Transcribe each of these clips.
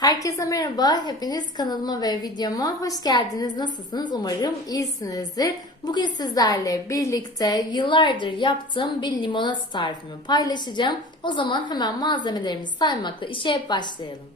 Herkese merhaba. Hepiniz kanalıma ve videoma hoş geldiniz. Nasılsınız? Umarım iyisinizdir. Bugün sizlerle birlikte yıllardır yaptığım bir limonata tarifimi paylaşacağım. O zaman hemen malzemelerimizi saymakla işe başlayalım.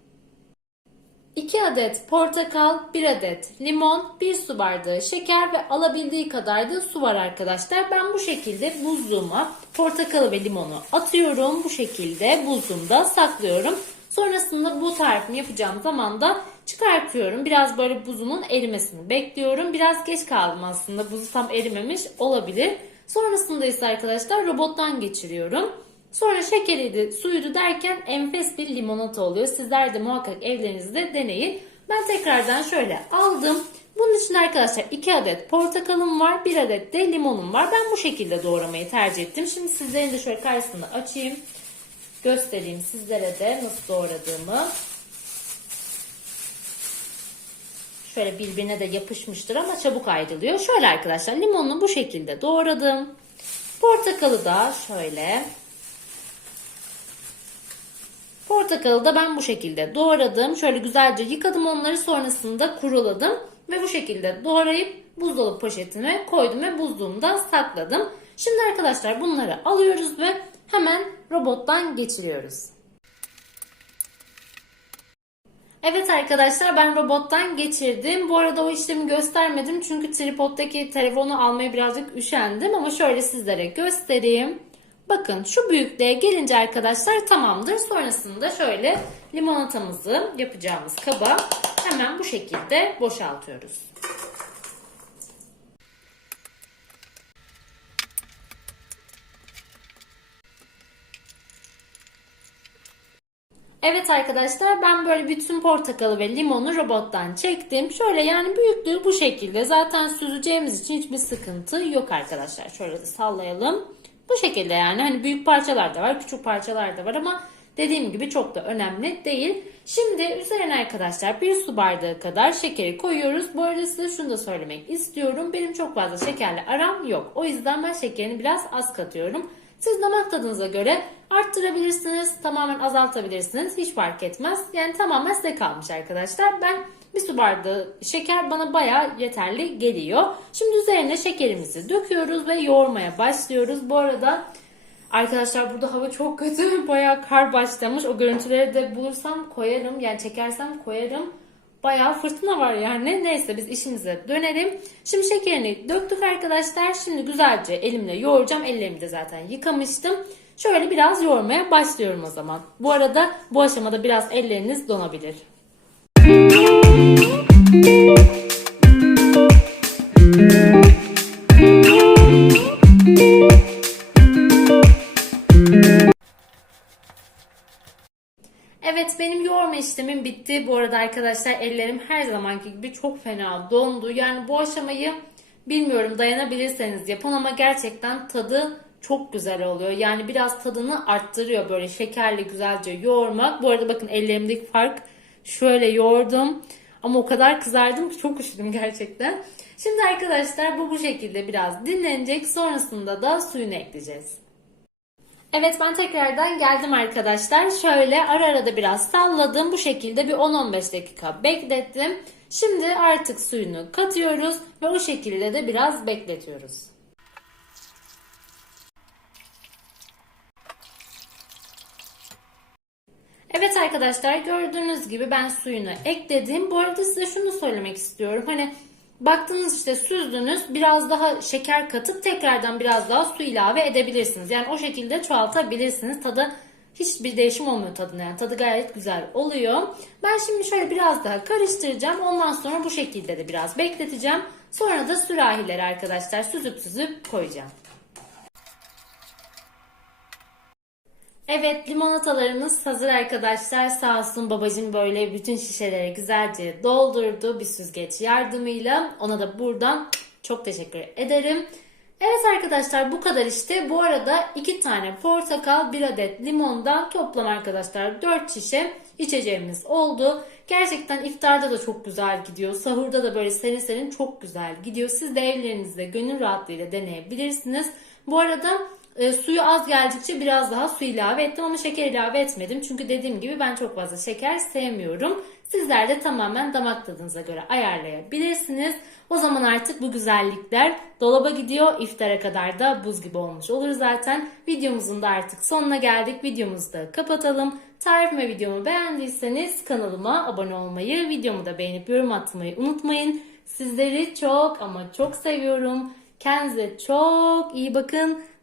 2 adet portakal, 1 adet limon, 1 su bardağı şeker ve alabildiği kadar da su var arkadaşlar. Ben bu şekilde buzluğuma portakalı ve limonu atıyorum. Bu şekilde buzluğumda saklıyorum. Sonrasında bu tarifini yapacağım zaman da çıkartıyorum. Biraz böyle buzunun erimesini bekliyorum. Biraz geç kaldım aslında. Buzu tam erimemiş olabilir. Sonrasında ise arkadaşlar robottan geçiriyorum. Sonra şekeriydi, suyuydu derken enfes bir limonata oluyor. Sizler de muhakkak evlerinizde deneyin. Ben tekrardan şöyle aldım. Bunun için arkadaşlar 2 adet portakalım var, 1 adet de limonum var. Ben bu şekilde doğramayı tercih ettim. Şimdi sizlerin de şöyle karşısında açayım. Göstereyim sizlere de nasıl doğradığımı. Şöyle birbirine de yapışmıştır ama çabuk ayrılıyor. Şöyle arkadaşlar limonunu bu şekilde doğradım. Portakalı da şöyle Portakalı da ben bu şekilde doğradım. Şöyle güzelce yıkadım onları sonrasında kuruladım. Ve bu şekilde doğrayıp buzdolabı poşetine koydum ve buzluğumda sakladım. Şimdi arkadaşlar bunları alıyoruz ve hemen robottan geçiriyoruz. Evet arkadaşlar ben robottan geçirdim. Bu arada o işlemi göstermedim çünkü tripoddaki telefonu almaya birazcık üşendim ama şöyle sizlere göstereyim. Bakın şu büyüklüğe gelince arkadaşlar tamamdır. Sonrasında şöyle limonatamızı yapacağımız kaba hemen bu şekilde boşaltıyoruz. Evet arkadaşlar ben böyle bütün portakalı ve limonu robottan çektim. Şöyle yani büyüklüğü bu şekilde. Zaten süzeceğimiz için hiçbir sıkıntı yok arkadaşlar. Şöyle sallayalım. Bu şekilde yani hani büyük parçalar da var, küçük parçalar da var ama dediğim gibi çok da önemli değil. Şimdi üzerine arkadaşlar bir su bardağı kadar şekeri koyuyoruz. Bu arada size şunu da söylemek istiyorum. Benim çok fazla şekerle aram yok. O yüzden ben şekerini biraz az katıyorum. Siz damak tadınıza göre arttırabilirsiniz, tamamen azaltabilirsiniz. Hiç fark etmez. Yani tamamen size kalmış arkadaşlar. Ben bir su bardağı şeker bana baya yeterli geliyor. Şimdi üzerine şekerimizi döküyoruz ve yoğurmaya başlıyoruz. Bu arada arkadaşlar burada hava çok kötü. Baya kar başlamış. O görüntüleri de bulursam koyarım. Yani çekersem koyarım. Bayağı fırtına var yani. Neyse biz işimize dönelim. Şimdi şekerini döktük arkadaşlar. Şimdi güzelce elimle yoğuracağım. Ellerimi de zaten yıkamıştım. Şöyle biraz yoğurmaya başlıyorum o zaman. Bu arada bu aşamada biraz elleriniz donabilir. Evet işlemim bitti. Bu arada arkadaşlar ellerim her zamanki gibi çok fena dondu. Yani bu aşamayı bilmiyorum dayanabilirseniz yapın ama gerçekten tadı çok güzel oluyor. Yani biraz tadını arttırıyor böyle şekerli güzelce yoğurmak. Bu arada bakın ellerimdeki fark şöyle yoğurdum. Ama o kadar kızardım ki çok üşüdüm gerçekten. Şimdi arkadaşlar bu bu şekilde biraz dinlenecek. Sonrasında da suyunu ekleyeceğiz. Evet ben tekrardan geldim arkadaşlar. Şöyle ara ara da biraz salladım. Bu şekilde bir 10-15 dakika beklettim. Şimdi artık suyunu katıyoruz ve o şekilde de biraz bekletiyoruz. Evet arkadaşlar gördüğünüz gibi ben suyunu ekledim. Bu arada size şunu söylemek istiyorum. Hani baktınız işte süzdünüz biraz daha şeker katıp tekrardan biraz daha su ilave edebilirsiniz. Yani o şekilde çoğaltabilirsiniz. Tadı hiçbir değişim olmuyor tadına. Yani tadı gayet güzel oluyor. Ben şimdi şöyle biraz daha karıştıracağım. Ondan sonra bu şekilde de biraz bekleteceğim. Sonra da sürahileri arkadaşlar süzüp süzüp koyacağım. Evet limonatalarımız hazır arkadaşlar. Sağ olsun babacım böyle bütün şişeleri güzelce doldurdu bir süzgeç yardımıyla. Ona da buradan çok teşekkür ederim. Evet arkadaşlar bu kadar işte. Bu arada 2 tane portakal, 1 adet limondan toplam arkadaşlar 4 şişe içeceğimiz oldu. Gerçekten iftarda da çok güzel gidiyor. Sahurda da böyle serin serin çok güzel gidiyor. Siz de evlerinizde gönül rahatlığıyla deneyebilirsiniz. Bu arada E, suyu az geldikçe biraz daha su ilave ettim ama şeker ilave etmedim. Çünkü dediğim gibi ben çok fazla şeker sevmiyorum. Sizler de tamamen damak tadınıza göre ayarlayabilirsiniz. O zaman artık bu güzellikler dolaba gidiyor. İftara kadar da buz gibi olmuş olur zaten. Videomuzun da artık sonuna geldik. Videomuzu da kapatalım. Tarifime videomu beğendiyseniz kanalıma abone olmayı, videomu da beğenip yorum atmayı unutmayın. Sizleri çok ama çok seviyorum. Kendinize çok iyi bakın.